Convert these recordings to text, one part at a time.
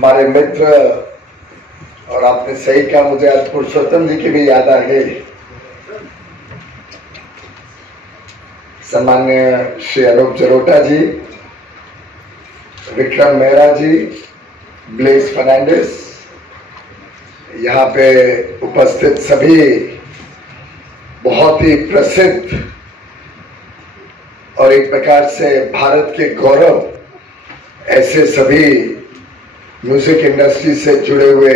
हमारे मित्र, और आपने सही कहा, मुझे आज पुरुषोत्तम जी की भी याद आ गई। सम्मान्य श्री अनूप जलोटा जी, विक्रम मेहरा जी, ब्लेस फर्नांडिस, यहाँ पे उपस्थित सभी बहुत ही प्रसिद्ध और एक प्रकार से भारत के गौरव ऐसे सभी म्यूजिक इंडस्ट्री से जुड़े हुए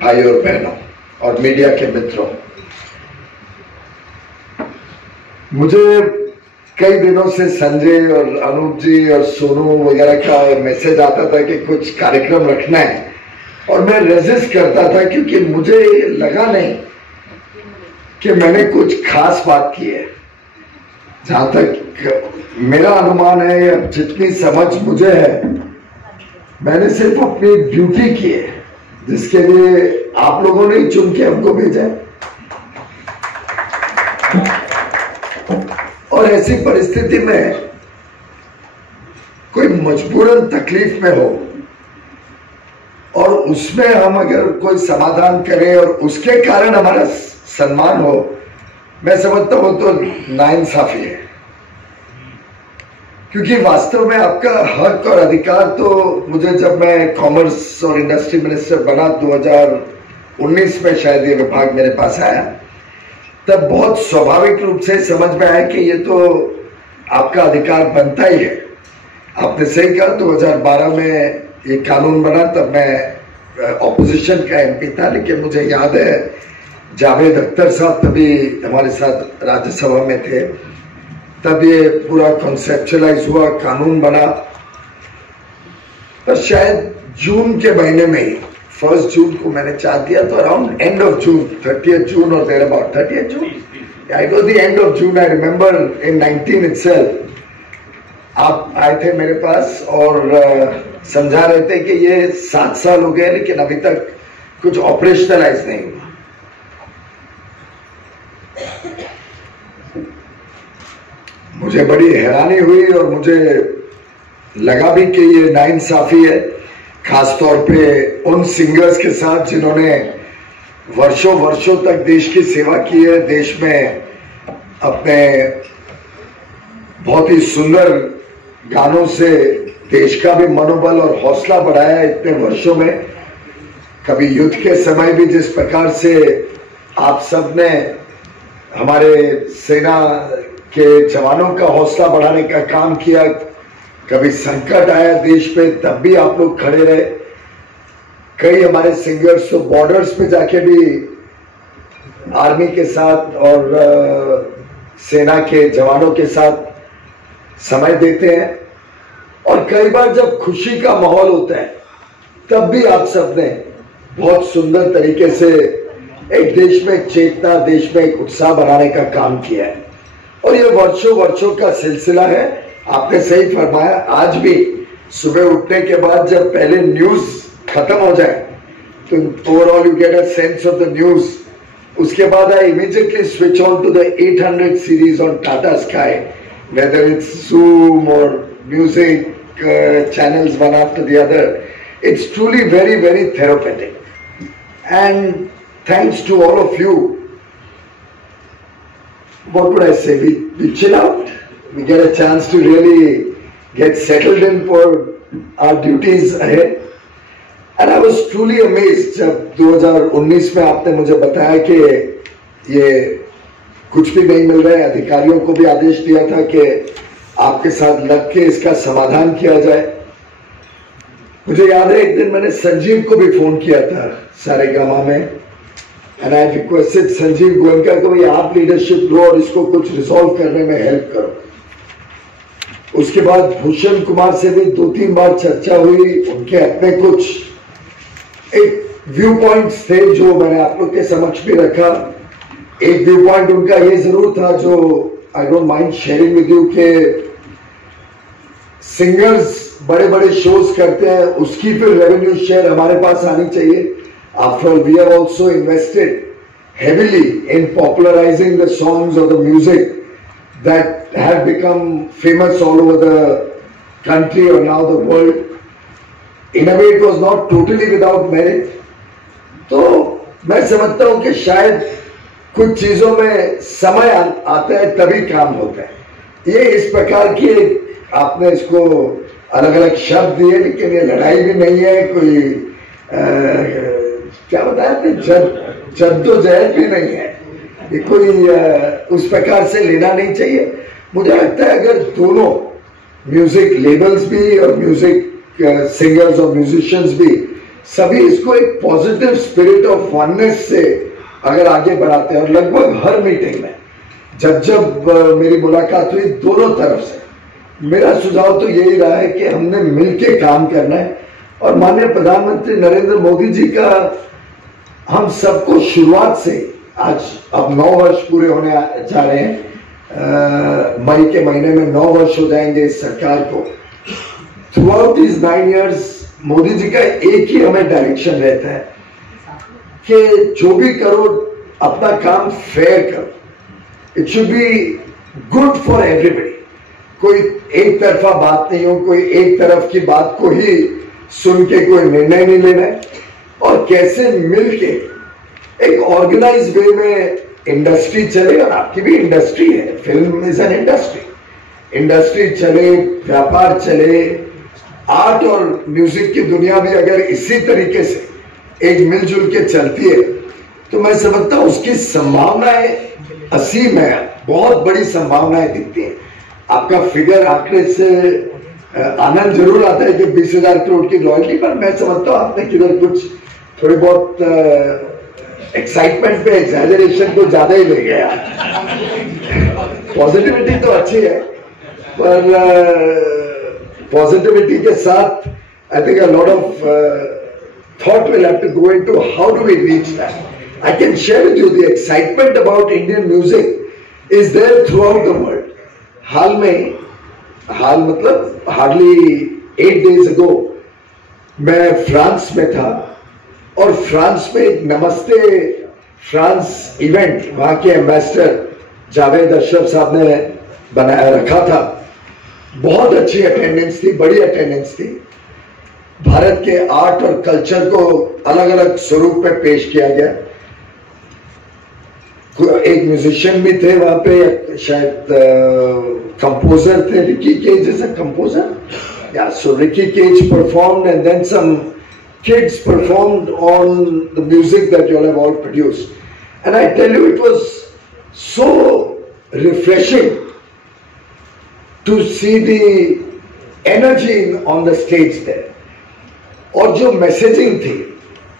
भाई और बहनों और मीडिया के मित्रों, मुझे कई दिनों से संजय और अनूप जी और सोनू वगैरह का मैसेज आता था कि कुछ कार्यक्रम रखना है, और मैं रेजिस्ट करता था क्योंकि मुझे लगा नहीं कि मैंने कुछ खास बात की है। जहां तक मेरा अनुमान है या जितनी समझ मुझे है, मैंने सिर्फ अपनी ड्यूटी की है जिसके लिए आप लोगों ने चुन के हमको भेजा है। और ऐसी परिस्थिति में कोई मजबूरन तकलीफ में हो और उसमें हम अगर कोई समाधान करें और उसके कारण हमारा सम्मान हो, मैं समझता हूं तो नाइंसाफी है। क्योंकि वास्तव में आपका हक और अधिकार तो मुझे, जब मैं कॉमर्स और इंडस्ट्री मिनिस्टर बना 2019 में शायद ये विभाग मेरे पास आया, तब बहुत स्वाभाविक रूप से समझ में आया कि ये तो आपका अधिकार बनता ही है। आपने सही कहा, 2012 में ये कानून बना, तब मैं ऑपोजिशन का एमपी था, लेकिन मुझे याद है जावेद अख्तर साहब तभी हमारे साथ राज्यसभा में थे, तब ये पूरा कॉन्सेप्चुअलाइज हुआ, कानून बना। पर शायद जून के महीने में ही, 1 जून को मैंने चार्ज दिया, तो around end of June, 30 June और there about, 30 June, it was the end of June, I remember in 19 itself, आप आए थे मेरे पास और समझा रहे थे कि ये 7 साल हो गए लेकिन अभी तक कुछ ऑपरेशनलाइज नहीं हुआ। मुझे बड़ी हैरानी हुई और मुझे लगा भी कि ये नाइंसाफी है, खासतौर पे उन सिंगर्स के साथ जिन्होंने वर्षों वर्षों तक देश की सेवा की है, देश में अपने बहुत ही सुंदर गानों से देश का भी मनोबल और हौसला बढ़ाया है इतने वर्षों में। कभी युद्ध के समय भी जिस प्रकार से आप सब ने हमारे सेना के जवानों का हौसला बढ़ाने का काम किया, कभी संकट आया देश पे तब भी आप लोग खड़े रहे। कई हमारे सिंगर्स तो बॉर्डर्स पे जाके भी आर्मी के साथ और सेना के जवानों के साथ समय देते हैं, और कई बार जब खुशी का माहौल होता है तब भी आप सब ने बहुत सुंदर तरीके से एक देश में एक चेतना, देश में एक उत्साह बनाने का काम किया है। और ये वर्षों वर्षों का सिलसिला है। आपने सही फरमाया, आज भी सुबह उठने के बाद जब पहले न्यूज खत्म हो जाए तो overall you get a sense of the news, उसके बाद I immediately switch on to the 800 series on Tata Sky, whether it's Zoom or music channels one after the other. It's truly very, very therapeutic. And thanks to all of you, what would I say, we chill out, we get a chance to really get settled in for our duties ahead. And I was truly amazed जब 2019 में आपने मुझे बताया कि ये कुछ भी नहीं मिल रहा है। अधिकारियों को भी आदेश दिया था कि आपके साथ लग के इसका समाधान किया जाए। मुझे याद है एक दिन मैंने संजीव को भी फोन किया था सारेगामा में, and I requested Sanjeev Goenka को भाई आप लीडरशिप लो और इसको कुछ रिजॉल्व करने में हेल्प करो। उसके बाद भूषण कुमार से भी 2-3 बार चर्चा हुई, उनके अपने कुछ एक व्यू पॉइंट्स थे जो मैंने आप लोग के समक्ष भी रखा। एक व्यू पॉइंट उनका ये जरूर था, जो I don't mind sharing with you, के सिंगर्स बड़े बड़े शोज करते हैं, उसकी फिर रेवेन्यू शेयर हमारे पास आनी चाहिए। After all we have also invested heavily in popularising the songs और the music that have become famous all over the country or now the world. In a way it was not totally without merit. तो मैं समझता हूं कि शायद कुछ चीजों में समय आता है तभी काम होता है। ये इस प्रकार की आपने इसको अलग अलग शब्द दिए, लेकिन ये लड़ाई भी नहीं है, कोई क्या बताया थे, जद्दोजहद भी नहीं है, ये कोई उस प्रकार से लेना नहीं चाहिए। मुझे लगता है अगर दोनों म्यूजिक लेबल्स भी और म्यूजिक सिंगर्स और म्यूजिशियंस भी सभी इसको एक पॉजिटिव स्पिरिट ऑफ वननेस से अगर आगे बढ़ाते हैं, और लगभग हर मीटिंग में जब मेरी मुलाकात हुई दोनों तरफ से, मेरा सुझाव तो यही रहा है कि हमने मिलके काम करना है। और माननीय प्रधानमंत्री नरेंद्र मोदी जी का हम सबको शुरुआत से, आज अब 9 वर्ष पूरे होने जा रहे हैं, मई के महीने में 9 वर्ष हो जाएंगे इस सरकार को। Throughout this 9 years Modi ji का एक ही हमें डायरेक्शन रहता है कि जो भी करो अपना काम फेयर करो, it should be good for everybody. कोई एक तरफा बात नहीं हो, कोई एक तरफ की बात को ही सुन के कोई निर्णय नहीं लेना है, और कैसे मिलके एक ऑर्गेनाइज वे में इंडस्ट्री चले। और आपकी भी इंडस्ट्री है, फिल्म इज एन इंडस्ट्री चले, व्यापार चले, आर्ट और म्यूजिक की दुनिया भी अगर इसी तरीके से एक मिलजुल के चलती है तो मैं समझता हूं उसकी संभावनाएं असीम है, बहुत बड़ी संभावनाएं दिखती हैं। आपका फिगर आंकड़े से आनंद जरूर आता है कि 20,000 करोड़ की रॉयल्टी, पर मैं समझता हूं आपने किधर कुछ थोड़ी बहुत एक्साइटमेंट पे एग्जैजरेशन को ज्यादा ही ले गया। पॉजिटिविटी तो अच्छी है, पर पॉजिटिविटी के साथ I think a lot of thought will have to go into how do we reach that. I can share with you the excitement about Indian music is there throughout the world. हाल मतलब hardly 8 days ago मैं France में था, और France में एक नमस्ते France event वहां के एम्बेसडर जावेद अशरफ साहब ने बनाया रखा था। बहुत अच्छी अटेंडेंस थी, बड़ी अटेंडेंस थी। भारत के आर्ट और कल्चर को अलग अलग स्वरूप में पेश किया गया। एक म्यूजिशियन भी थे वहां पे, शायद कंपोजर थे, Ricky Kej is a composer, या so Ricky Kej performed and then some kids performed on the music that you all have all produced, and I tell you it was so refreshing to see the energy on the stage there, और जो messaging थी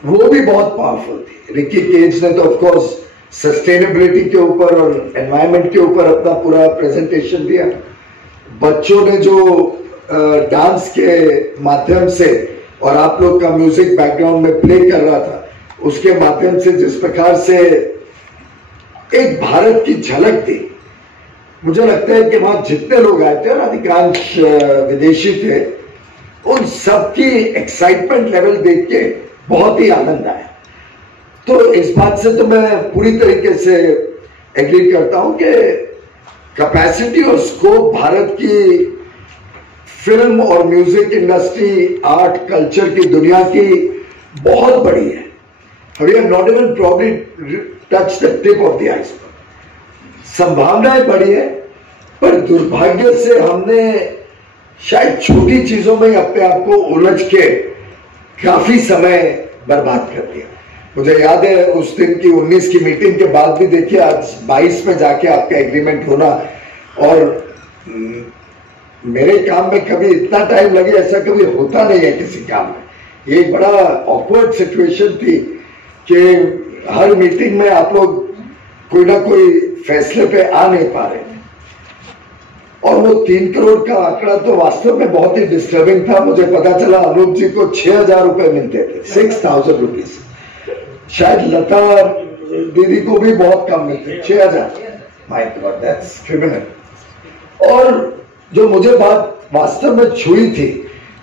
वो भी बहुत powerful थी। Ricky cage ने तो of course sustainability के ऊपर और एनवायरनमेंट के ऊपर अपना पूरा प्रेजेंटेशन दिया। बच्चों ने जो डांस के माध्यम से और आप लोग का म्यूजिक बैकग्राउंड में प्ले कर रहा था, उसके माध्यम से जिस प्रकार से एक भारत की झलक थी, मुझे लगता है कि वहां जितने लोग आए थे और अधिकांश विदेशी थे, उन सबकी एक्साइटमेंट लेवल देख के बहुत ही आनंद आया। तो इस बात से तो मैं पूरी तरीके से एग्री करता हूं कि कैपेसिटी और स्कोप भारत की फिल्म और म्यूजिक इंडस्ट्री, आर्ट कल्चर की दुनिया की बहुत बड़ी है। We have not even probably touch the tip of the iceberg. संभावनाएं बड़ी है, पर दुर्भाग्य से हमने शायद छोटी चीजों में अपने आप को उलझ के काफी समय बर्बाद कर दिया। मुझे याद है उस दिन की 19 की मीटिंग के बाद भी देखिए आज 22 में जाके आपका एग्रीमेंट होना, और मेरे काम में कभी इतना टाइम लगे ऐसा कभी होता नहीं है किसी काम में। ये एक बड़ा ऑकवर्ड सिचुएशन थी कि हर मीटिंग में आप लोग कोई ना कोई फैसले पे आ नहीं पा रहे थे, और वो 3 करोड़ का आंकड़ा तो वास्तव में बहुत ही डिस्टर्बिंग था। मुझे पता चला अनूप जी को 6,000 रुपए मिलते थे, 6,000 रुपीज। शायद लता दीदी को भी बहुत कम मिलते, 6,000। My God, that's criminal. और जो मुझे बात वास्तव में छुई थी,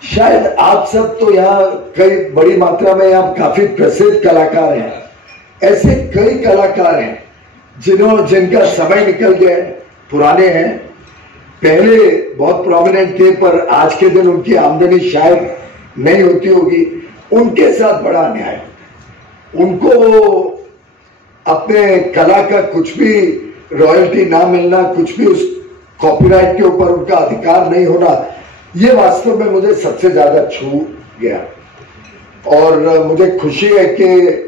शायद आप सब तो यहाँ कई बड़ी मात्रा में यहाँ काफी प्रसिद्ध कलाकार हैं, ऐसे कई कलाकार हैं जिनका समय निकल गया, पुराने हैं, पहले बहुत प्रोमिनेंट थे, पर आज के दिन उनकी आमदनी शायद नहीं होती होगी, उनके साथ बड़ा अन्याय। उनको अपने कला का कुछ भी रॉयल्टी ना मिलना, कुछ भी उस कॉपीराइट के ऊपर उनका अधिकार नहीं होना, ये वास्तव में मुझे सबसे ज्यादा छू गया। और मुझे खुशी है कि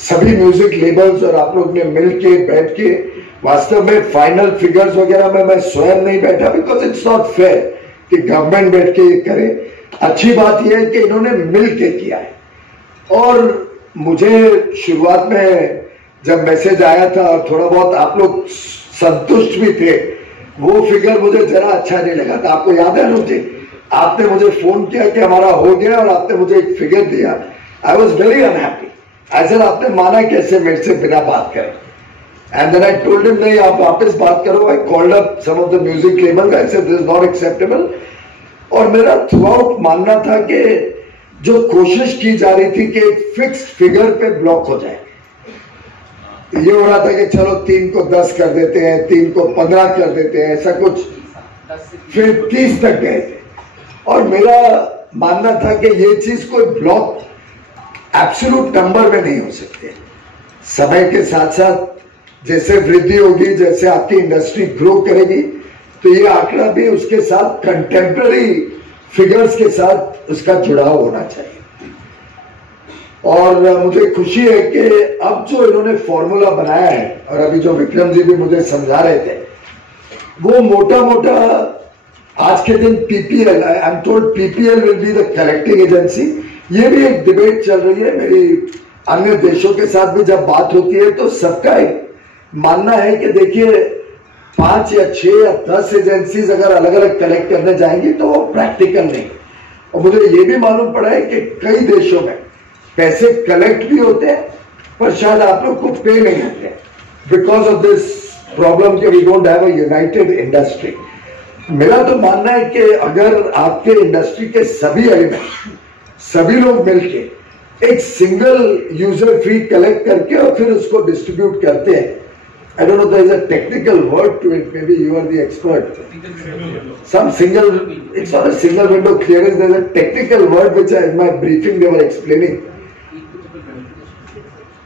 सभी म्यूजिक लेबल्स और आप लोग ने मिलके बैठ के वास्तव में फाइनल फिगर्स वगैरह में मैं स्वयं नहीं बैठा, बिकॉज इट्स नॉट फेयर कि गवर्नमेंट बैठ के ये करे। अच्छी बात यह है कि इन्होंने मिल के किया है। और मुझे शुरुआत में जब मैसेज आया था और थोड़ा बहुत आप लोग संतुष्ट भी थे, वो फिगर मुझे जरा अच्छा नहीं लगा था। आपको याद है अनुज जी, आपने मुझे फोन किया कि हमारा हो गया और आपने मुझे एक फिगर दिया। I was very unhappy. ऐसा आपने माना कैसे मेरे से बिना बात करें? And then I told him नहीं, आप वापस बात करो। I called up some of the music label, I said this is not acceptable. और मेरा थ्रू आउट मानना था कि जो कोशिश की जा रही थी कि एक फिक्स्ड फिगर पे ब्लॉक हो जाए, ये हो रहा था कि चलो 3 को 10 कर देते हैं, 3 को 15 कर देते हैं, ऐसा कुछ, फिर 30 तक गए थे। और मेरा मानना था कि ये चीज कोई ब्लॉक एब्सोल्यूट नंबर में नहीं हो सकती। समय के साथ साथ जैसे वृद्धि होगी, जैसे आपकी इंडस्ट्री ग्रो करेगी, तो ये आंकड़ा भी उसके साथ कंटेम्पररी फिगर्स के साथ उसका जुड़ाव होना चाहिए। और मुझे खुशी है कि अब जो इन्होंने फॉर्मूला बनाया है, और अभी जो विक्रम जी भी मुझे समझा रहे थे, वो मोटा मोटा आज के दिन PPL, I am told PPL will be the collecting agency. ये भी एक डिबेट चल रही है मेरी, अन्य देशों के साथ भी जब बात होती है तो सबका एक मानना है कि देखिए 5 या 6 या 10 एजेंसीज अगर अलग अलग कलेक्ट करने जाएंगी तो वो प्रैक्टिकल नहीं। और मुझे ये भी मालूम पड़ा है कि कई देशों में पैसे कलेक्ट भी होते हैं पर शायद आप लोग को पे नहीं होते, बिकॉज ऑफ दिस प्रॉब्लम कि we don't have a united industry. मेरा तो मानना है कि अगर आपके इंडस्ट्री के सभी एलिमेंट, सभी लोग मिलके एक सिंगल यूजर फी कलेक्ट करके और फिर उसको डिस्ट्रीब्यूट करते हैं, I don't know, there is a technical word to it, maybe you are the expert. Some single, it's not a single window clearance, there is a technical word which in my briefing they were explaining.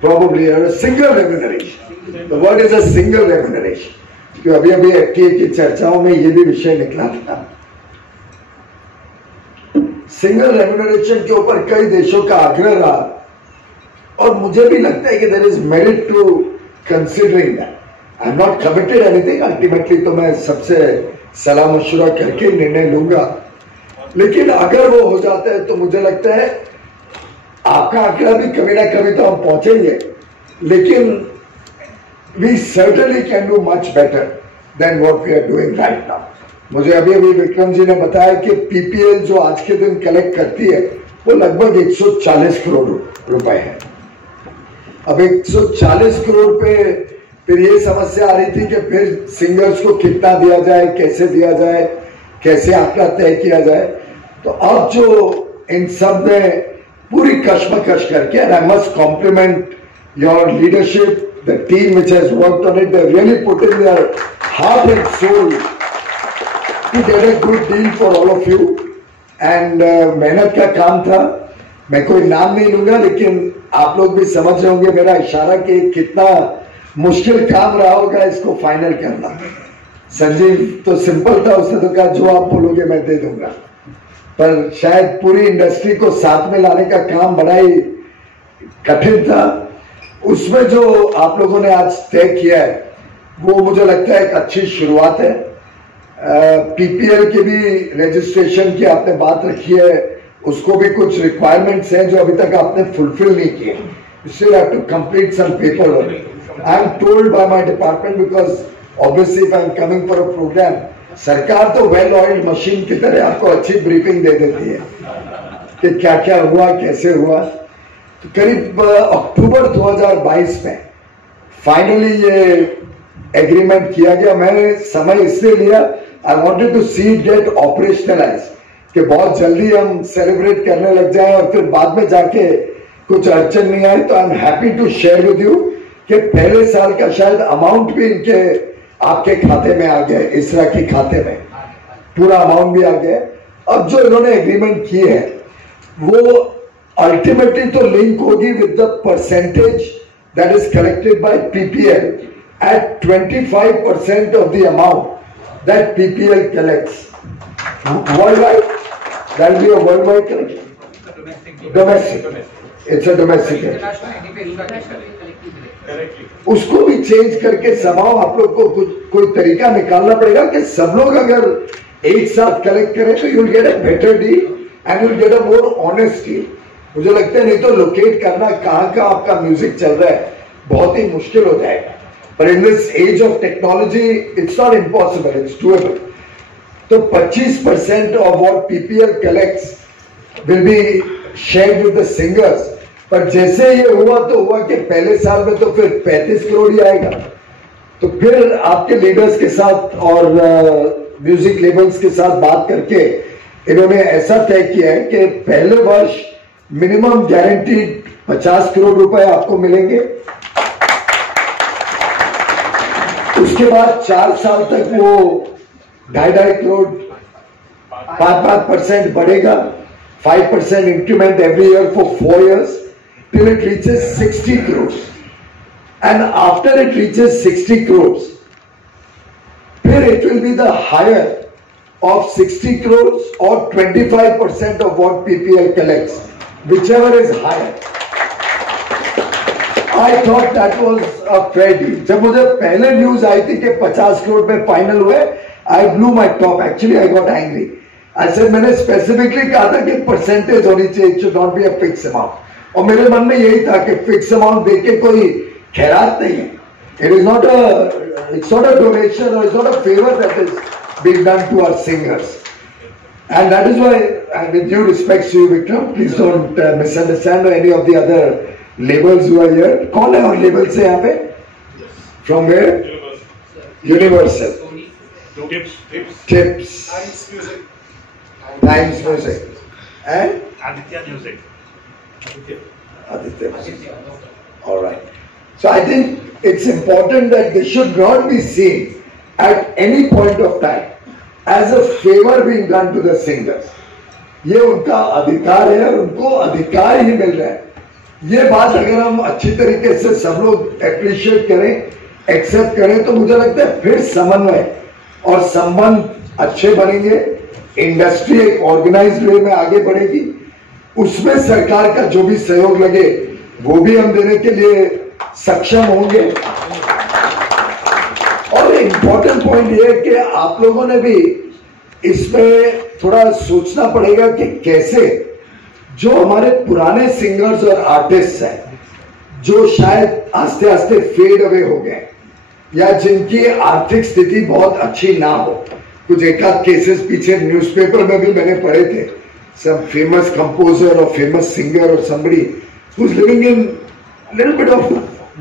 Probably a single remuneration. The word is a single remuneration. क्योंकि अभी अभी FTA की चर्चाओं में ये भी विषय निकला था। सिंगल रेम्यूनरेशन के ऊपर कई देशों का आग्रह रहा और मुझे भी लगता है कि there is merit to considering that. I am not committed anything, ultimately तो मैं सबसे सलाह मशवरा करके निर्णय लूंगा, लेकिन अगर वो हो जाता है तो मुझे लगता है आपका आंकड़ा भी कभी ना कभी तो हम पहुंचेंगे, लेकिन we certainly can do much better than what we are doing right now. मुझे अभी अभी विक्रम जी ने बताया कि पीपीएल जो आज के दिन कलेक्ट करती है वो लगभग 140 करोड़ रुपए है। अब 140 करोड़ पे फिर ये समस्या आ रही थी कि फिर सिंगर्स को कितना दिया जाए, कैसे दिया जाए, कैसे आंकड़ा तय किया जाए। तो अब जो इन सब ने पूरी कश्मकश करके, and I must compliment your leadership, the team which has worked on it, they really put in their heart and soul to get a good deal for all of you, and मेहनत का काम था। मैं कोई नाम नहीं लूंगा, लेकिन आप लोग भी समझ रहे होंगे मेरा इशारा कि कितना मुश्किल काम रहा होगा इसको फाइनल करना। संजीव तो सिंपल था, उसने तो कहा जो आप बोलोगे मैं दे दूंगा, पर शायद पूरी इंडस्ट्री को साथ में लाने का काम बड़ा ही कठिन था। उसमें जो आप लोगों ने आज तय किया है वो मुझे लगता है एक अच्छी शुरुआत है। पीपीएल के भी रजिस्ट्रेशन की आपने बात रखी है, उसको भी कुछ रिक्वायरमेंट्स हैं जो अभी तक आपने फुलफिल नहीं किए। You still have to complete some paperwork. I am told by my department, because obviously if I am coming for a program, सरकार तो वेल ऑयल्ड मशीन की तरह आपको अच्छी ब्रीफिंग दे देती है कि क्या क्या हुआ, कैसे हुआ। तो करीब अक्टूबर 2022 में फाइनली ये एग्रीमेंट किया गया। मैंने समय इसलिए लिया, I wanted to see it get operationalise, कि बहुत जल्दी हम सेलिब्रेट करने लग जाएं और फिर बाद में जाके कुछ अड़चन नहीं आए। तो I am happy to share with you कि पहले साल का शायद अमाउंट भी इनके आपके खाते में आ गया, इसरा के खाते में पूरा अमाउंट भी आ गया। अब जो इन्होंने एग्रीमेंट की है वो अल्टीमेटली तो लिंक होगी with the percentage that is collected by PPL at 25% of the amount that PPL collects worldwide. That will be a worldwide collection. Domestic. It's a domestic. उसको भी चेंज करके समाओ आप लोग को कोई तरीका निकालना पड़ेगा कि सब लोग अगर एक साथ कलेक्ट करें तो you'll get a better deal and you'll get a more honest deal. मुझे लगता है नहीं तो लोकेट करना कहाँ का आपका म्यूजिक चल रहा है बहुत ही मुश्किल हो जाएगा. But in this age of technology, it's not impossible, it's doable. So 25% of what PPL collects will be shared with the singers. पर जैसे ये हुआ तो हुआ कि पहले साल में तो फिर 35 करोड़ ही आएगा. तो फिर आपके लीडर्स के साथ और म्यूजिक लेबल्स के साथ बात करके इन्होंने ऐसा तय किया है कि पहले वर्ष मिनिमम गारंटीड 50 करोड़ रुपए आपको मिलेंगे. उसके बाद 4 साल तक वो 2.5 करोड़ 5% बढ़ेगा. 5% increment every year for 4 years till it reaches 60 crores. And after it reaches 60 crores, then it will be the higher of 60 crores or 25% of what PPL collects, whichever is higher. I thought that was a fair deal. जब मुझे पहले news आई थी कि 50 करोड़ पे final हुए, I blew my top. Actually, I got angry. I said मैंने specifically कहा था कि परसेंटेज होनी चाहिए, it should not be a fixed amount. और मेरे मन में यही था कि फिक्स अमाउंट देके कोई खैरात नहीं है. It's not a donation or it's not a favor that is being done to our singers. And that is why, and with due respect to you, Vikram, please don't misunderstand or any of the other labels who are here. कौन है और label से यहाँ पे? From where? Universal. Tips. Times Music. And? Aditya Music. Aditya Music. All right. So I think it's important that they should not be seen at any point of time as a favor being done to the singers. ये उनका अधिकार है और उनको अधिकार ही मिल रहा है. ये बात अगर हम अच्छी तरीके से सब लोग एप्रिशिएट करें, एक्सेप्ट करें, तो मुझे लगता है फिर समन्वय और संबंध अच्छे बनेंगे. इंडस्ट्री एक ऑर्गेनाइज्ड वे में आगे बढ़ेगी. उसमें सरकार का जो भी सहयोग लगे वो भी हम देने के लिए सक्षम होंगे. और इम्पोर्टेंट पॉइंट ये है कि आप लोगों ने भी इसमें थोड़ा सोचना पड़ेगा कि कैसे जो हमारे पुराने सिंगर्स और आर्टिस्ट हैं जो शायद आस्ते आस्ते फेड अवे हो गए या जिनकी आर्थिक स्थिति बहुत अच्छी ना हो. कुछ एकाध केसेस पीछे न्यूज़पेपर में भी मैंने पढ़े थे. some famous composer or famous singer or somebody who's living in little bit of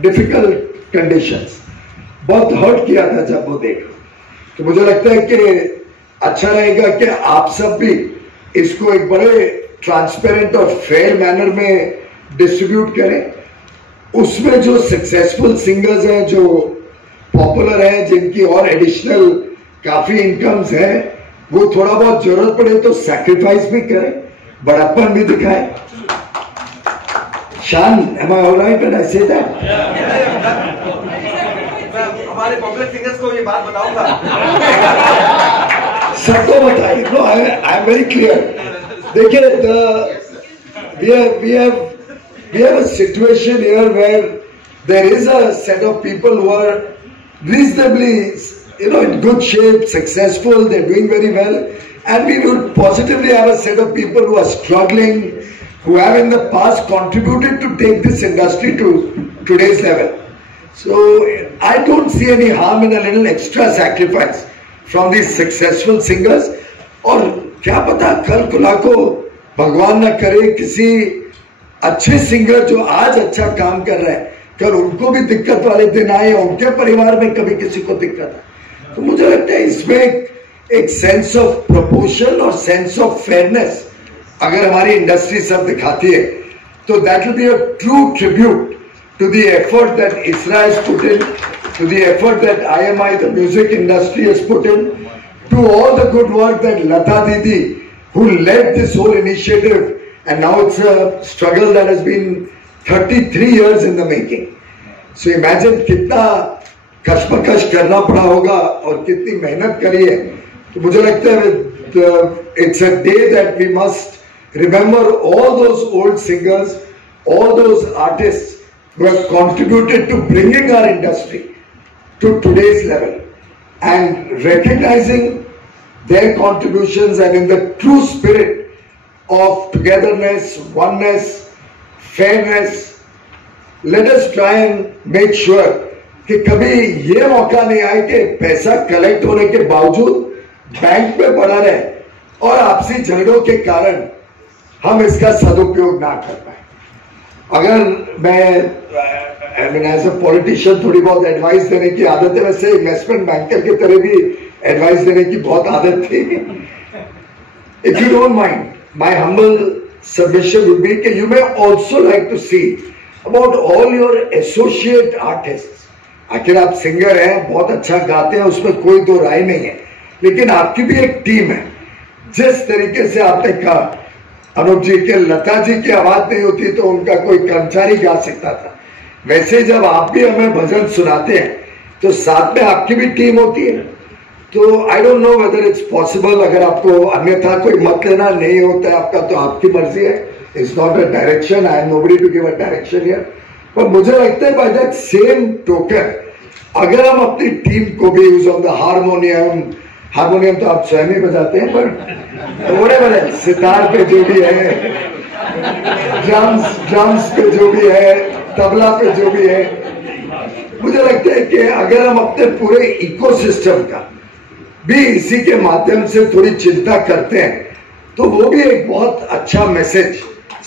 difficult conditions. बहुत हर्ट किया था जब वो देखा. तो मुझे लगता है कि अच्छा रहेगा कि आप सब भी इसको एक बड़े ट्रांसपेरेंट और फेयर मैनर में डिस्ट्रीब्यूट करें. उसमें जो सक्सेसफुल सिंगर्स हैं, जो पॉपुलर हैं, जिनकी और एडिशनल काफी इनकम्स हैं, वो थोड़ा बहुत जरूरत पड़े तो सैक्रिफाइस भी करें, बड़प्पन भी दिखाएं. शान, am I all right when I say that? हमारे पॉपुलर सिंगर्स को ये बात बताऊंगा. सबको बताइए. No, I am very clear. देखिए, we have a situation here where there is a set of people who are reasonably, in good shape, successful, they're doing very well, and we would positively have a set of people who are struggling, who have in the past contributed to take this industry to today's level. So I don't see any harm in a little extra sacrifice from these successful singers. और क्या पता कल कुला को भगवान न करे किसी अच्छे सिंगर जो आज अच्छा काम कर रहे हैं, कल उनको भी दिक्कत वाले दिन आए, उनके परिवार में कभी किसी को दिक्कत है. तो मुझे लगता है इसमें एक सेंस ऑफ प्रोपोर्शन और सेंस ऑफ फेयरनेस अगर हमारी इंडस्ट्री सब दिखाती है, तो that will be a true tribute to the effort that ISRA has put in, to the effort that IMI, the music industry, has put in, to all the good work that Lata Didi, who led this whole initiative and now it's a struggle that has been 33 years in the making. So imagine कितना कशमकश करना पड़ा होगा और कितनी मेहनत करी है. तो मुझे लगता है it's a day that we must remember all those old singers, all those artists who have contributed to bringing our industry to today's level, and recognizing their contributions, and in the true spirit of togetherness, oneness, fairness, let us try and make sure कि कभी ये मौका नहीं आए कि पैसा collect होने के बावजूद बैंक में पड़ा रहे और आपसी झगड़ों के कारण हम इसका सदुपयोग ना कर पाए. अगर मैं एज अ पॉलिटिशियन थोड़ी बहुत एडवाइस देने की आदत है, वैसे इन्वेस्टमेंट बैंकर की तरह भी एडवाइस देने की बहुत आदत थी. If you don't mind, my humble submission would be कि you may also like to see about all your associate artist. आखिर आप सिंगर हैं, बहुत अच्छा गाते हैं, उसमें कोई दो राय नहीं है, लेकिन आपकी भी एक टीम है. जिस तरीके से आपने कहा अनूप जी के लता जी की आवाज नहीं होती तो उनका कोई कर्मचारी गा सकता था, वैसे जब आप भी हमें भजन सुनाते हैं तो साथ में आपकी भी टीम होती है. तो I don't know whether it's possible. अगर आपको अन्यथा कोई मत लेना नहीं होता है आपका तो आपकी मर्जी है. It's not a direction. I am nobody to give a direction here. पर मुझे लगता है बाय दैट सेम टोकन अगर हम अपनी टीम को भी यूज ऑन द हारमोनियम तो आप स्वयं ही बजाते हैं, पर व्हाटएवर सितार पे जो भी है, ड्रम्स पे जो भी है, तबला पे जो भी है, मुझे लगता है कि अगर हम अपने पूरे इकोसिस्टम का भी इसी के माध्यम से थोड़ी चिंता करते हैं तो वो भी एक बहुत अच्छा मैसेज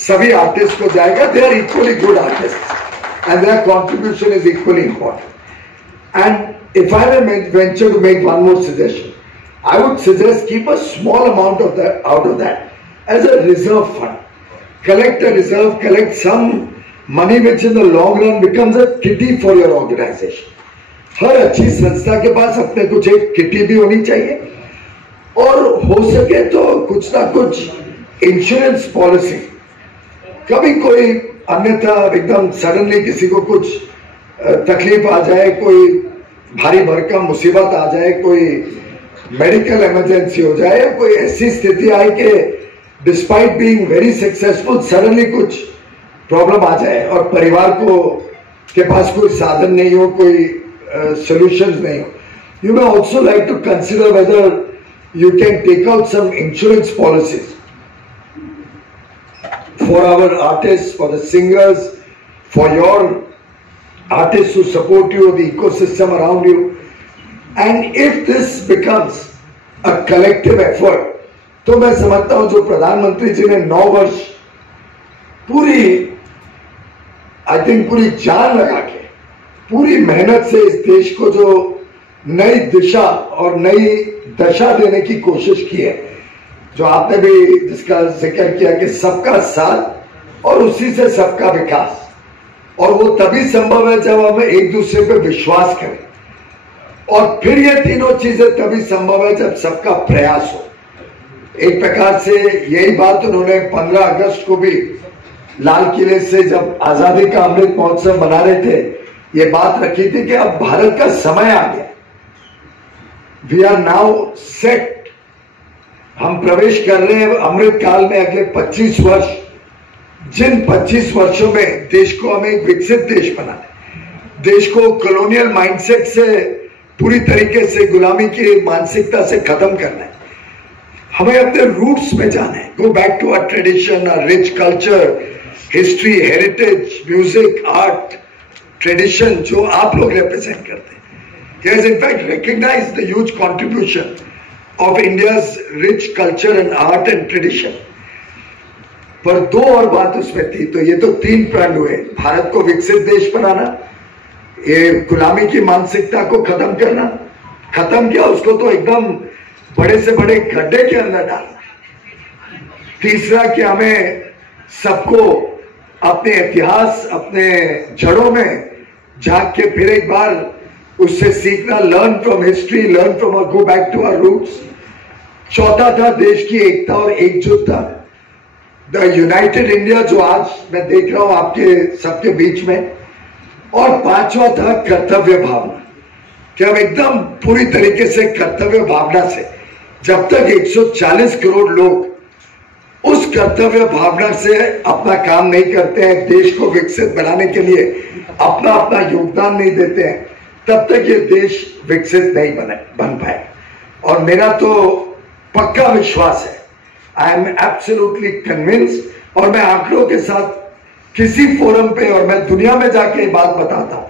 सभी आर्टिस्ट को जाएगा. They are equally good artist and their contribution is equally important. And if I may venture to make one more suggestion, I would suggest keep a small amount of that out of that as a reserve fund. Collect a reserve, collect some money which in the long run becomes a kitty for your organization. हर अच्छी संस्था के पास अपने कुछ एक kitty भी होनी चाहिए और हो सके तो कुछ ना कुछ इंश्योरेंस पॉलिसी. कभी कोई अन्यथा एकदम सडनली किसी को कुछ तकलीफ आ जाए, कोई भारी भरकम मुसीबत आ जाए, कोई मेडिकल इमरजेंसी हो जाए, कोई ऐसी स्थिति आए कि despite being very successful suddenly कुछ प्रॉब्लम आ जाए और परिवार को के पास कोई साधन नहीं हो, कोई सॉल्यूशंस नहीं हो, you may also like to consider whether you can take out some insurance policies for our artist, for the singers, for your artist who support you, the ecosystem around you. And if this becomes a collective effort, तो मैं समझता हूं जो प्रधानमंत्री जी ने 9 वर्ष पूरी I think पूरी जान लगा के पूरी मेहनत से इस देश को जो नई दिशा और नई दशा देने की कोशिश की है, जो आपने भी जिसका जिक्र किया कि सबका साथ और उसी से सबका विकास, और वो तभी संभव है जब हम एक दूसरे पे विश्वास करें, और फिर ये तीनों चीजें तभी संभव है जब सबका प्रयास हो. एक प्रकार से यही बात उन्होंने 15 अगस्त को भी लाल किले से जब आजादी का अमृत महोत्सव मना रहे थे, ये बात रखी थी कि अब भारत का समय आ गया. We are now set. हम प्रवेश कर रहे हैं अमृत काल में. अगले 25 वर्ष, जिन 25 वर्षों में देश को हमें एक विकसित देश बनाना है, देश को कॉलोनियल माइंडसेट से पूरी तरीके से गुलामी की मानसिकता से खत्म करना है, हमें अपने रूट्स में जाना है. Go back to our tradition, our rich culture, history, heritage, music, art, tradition जो आप लोग रिप्रेजेंट करते हैं. He has in fact recognized the huge contribution of India's rich culture and art and tradition. पर 2 और बात उसमें थी. तो ये तो 3 प्रण हुए. भारत को विकसित देश बनाना, ये गुलामी की मानसिकता को खत्म करना, खत्म किया उसको तो एकदम बड़े से बड़े गड्ढे के अंदर डालना. तीसरा कि हमें सबको अपने इतिहास, अपने जड़ों में झांक के फिर एक बार उससे सीखना, learn from history, learn from go back to our roots. चौथा था देश की एकता और एकजुटता. द यूनाइटेड इंडिया जो आज मैं देख रहा हूं आपके सबके बीच में, और पांचवा था कर्तव्य भावना, कि हम एकदम पूरी तरीके से कर्तव्य भावना से, जब तक 140 करोड़ लोग उस कर्तव्य भावना से अपना काम नहीं करते हैं, देश को विकसित बनाने के लिए अपना अपना योगदान नहीं देते हैं, तब तक ये देश विकसित नहीं बन पाए। और मेरा तो पक्का विश्वास है, आई एम एब्सोल्युटली कन्विंस्ड, और मैं आंकड़ों के साथ किसी फोरम पे और मैं दुनिया में जाके ये बात बताता हूं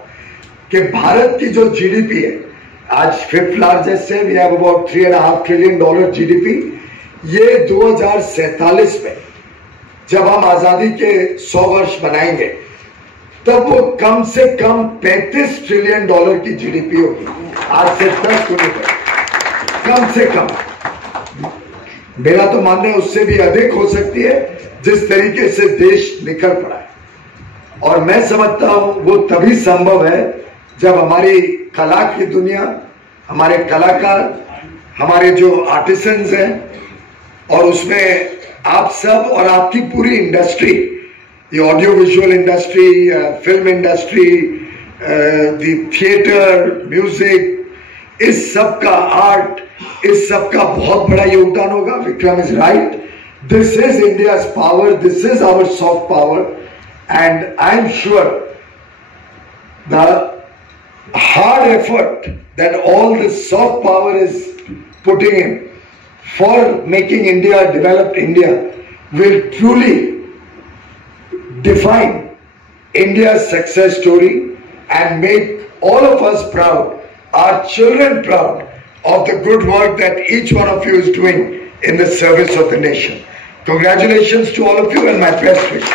कि भारत की जो जीडीपी है आज 5th लार्जेस्ट है, we have about $3.5 trillion GDP. ये 2047 में जब हम आजादी के 100 वर्ष मनाएंगे तब वो कम से कम $35 ट्रिलियन की जीडीपी होगी, आज से 10 गुना कम से कम। मेरा तो मानना है उससे भी अधिक हो सकती है, जिस तरीके से देश निकल पड़ा है। और मैं समझता हूं वो तभी संभव है जब हमारी कला की दुनिया, हमारे कलाकार, हमारे जो आर्टिसंस हैं, और उसमें आप सब और आपकी पूरी इंडस्ट्री, ये audio visual industry, film industry, the theatre, music, इस सब का आर्ट, इस सब का बहुत बड़ा योगदान होगा। Vikram is right, this is India's power, this is our soft power, and I am sure the hard effort that all this soft power is putting in for making India a developed India will truly define India's success story and make all of us proud, our children proud of the good work that each one of you is doing in the service of the nation. Congratulations to all of you and my best wishes.